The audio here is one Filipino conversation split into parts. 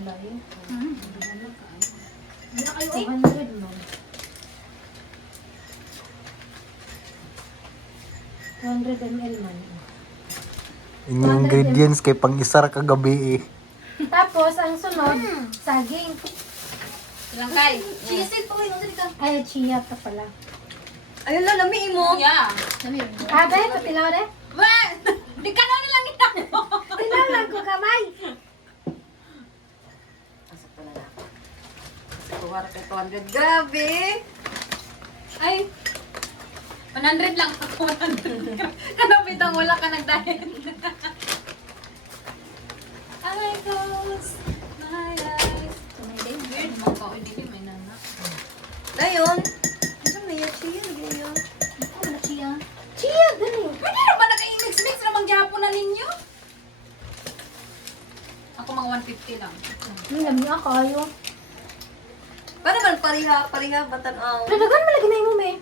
Layo. Hindi na kayo eh. 200 man. 200 ml man. Inyong ingredients kay pang isar kagabi eh. Tapos, ang sunod, saging. Ilang kay? Chia seed po kayo. Nandito ka. Ay, chia pa pala. Ayun lang, lamiin mo. Yeah. Sabi mo. Abe, patilaw na. Well, di ka na lang ito. Tilaw lang ko kamay. Pasok ko na lang. Kasi kuwara kay 200. Grabe! Ay, 100 lang ako. 100. Kanapitang wala ka nag-diet. I close my eyes. Weird mo ka. Hindi ko may nana. Ngayon, ano na yan? Chia, lagyan yun. Ano na siya? Chia, gani. Hindi na ba naka-mix-mix na mag-Japon na ninyo? Ako mga 150 lang. Lami ako kayo. Para man pariha, batan-aw. Dadagan mo lagi na yung may.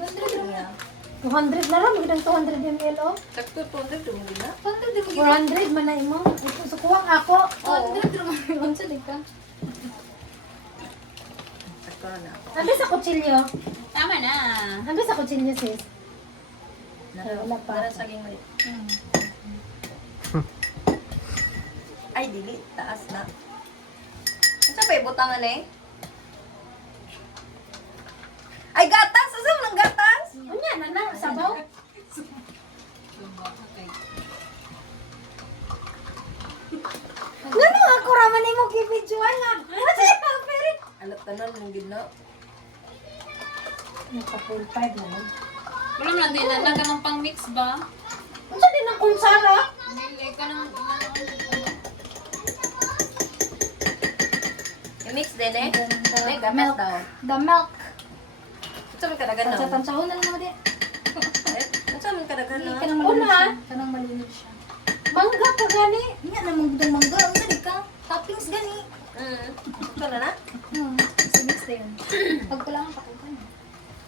100 lang. 200 na lang, magandang 200 ml oh. Sakto, 200, dumuli na. 100 din mo 400 man na imo. Sukuwang ako. 100 din mo. 100 din ka. Sakto na ako. Sabi sa kutsilyo. Tama na. Sabi sa kutsilyo sis. Wala pa. Parang saging mali. Ay, dili. Taas na. Ano sa pa ibutangan eh? Ay, gatas! Asa mo ng gatas? Unya na na, sabaw. Ngano ako raman imo gibidyoan nga. Ano siya pero Alat tanan mong gid na. naka full 5 na lang. Wala mo lang din na nagamang pang mix ba? Unsa din ang kunsara? Hindi ka nang I-mix din eh. May The gatas milk. daw. The milk. Ito man kadagan na. Tansahon na lang naman di. Ito man kadagan na. kanang Una, kanang malinis siya. mangga pa gani. Nga namang gudang mangga, ang dali ka. Toppings gani. Ito na na? Sa mix na yun. Pag kailangan pa ko ka na.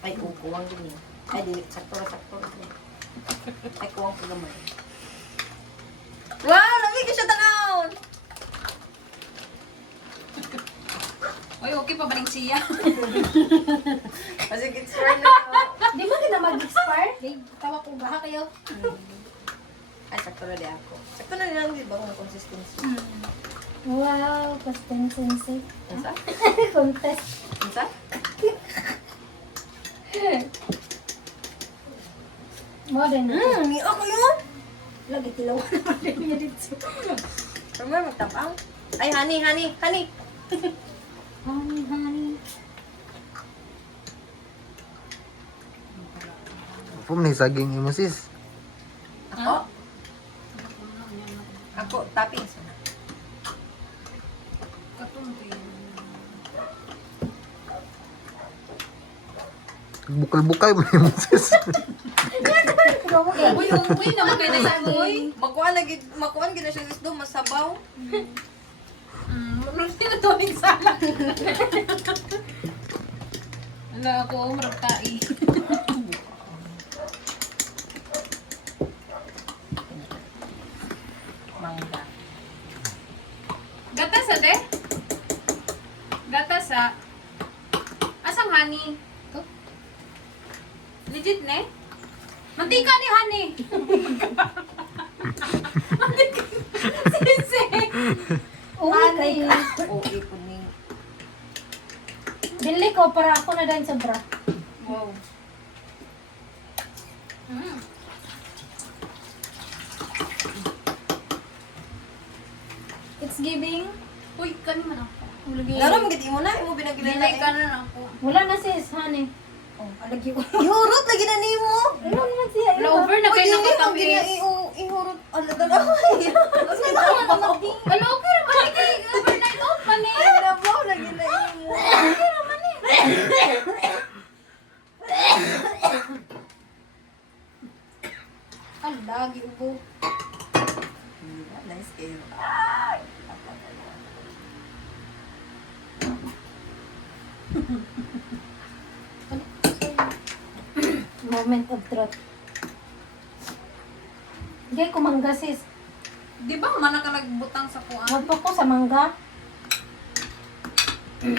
Ay, kuwang din eh. Ay, dili. Sakto na sakto. Ay, kuwang ko naman. Wow! Lamig siya tanawon! Oy, okay pa ba ning siya? Kasi it's right na. Di ba kita mag-expire? Hey, tawa ko baha kayo. Ay, sakto na di ako. Sakto na lang, di ba? Ang consistency. Wow, consistency. Isa? Contest. Isa? Modern. May ako yun! Lagi tilawan naman din niya dito. Remember, magtabang? Ay, honey, honey, honey! Honey, honey. Pum ni saging imo sis. Ako? Ako, toppings. Bukal-bukal mo imo sis. Uy, uy, naman kayo na sa uy. Makuan gina siya gusto, masabaw. Lusi na tuwing sala. Wala ako, marag tai. Mangga. Gatas ate? Gatas asang honey? Ito? Legit ne? Mantika ni honey. Mantika. Sisi. Uwi kay Okay po ni. Dili ko para ako na din sobra. Wow. It's giving. Uy, kani man ako. Ulagay. Lalo magit imo na, imo binagilala. Dilay ka na ako. Wala na sis, honey. Oh, alagi ko. Ihurot lagi na nimo. Ano naman siya? Wala over na kayo nakatamis. Ihurot. Ala dala. Hello, okay naman. Overnight off man eh. Ay, nabaw lagi na imo. Ang lagi ubo. Nice kayo. Moment of truth. Gay ko mangga sis. Di ba mana ka nagbutang sa kuan? Wag pa ko sa mangga. Asa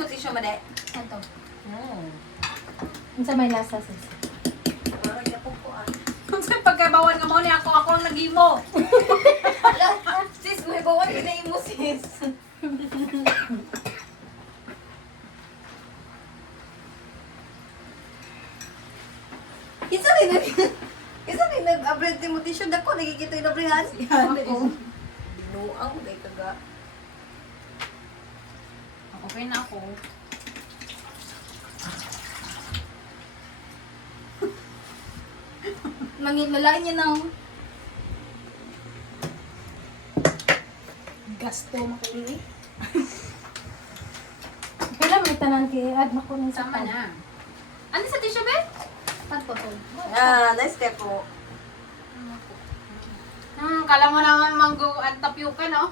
mo tissue, made? Ato. Hmm. Unsa may lasa sis? Parang napupuan. Kung sa pagkabawan ka mo ni ako ang nag-imo. Sis, may bawal kinain mo, sis. Isa rin nag-abread ni mo tissue. Dako, nagkikita yung nabrihan. Ako. Binuang, day kaga. Okay na ako. Lalain niya ng gasto makili. Kailan may tanan kay ad mako ni sa Sama na. Ano sa tissue, be? Pagpapod. Ah, nice step po. Kala mo naman manggo at tapioca, no?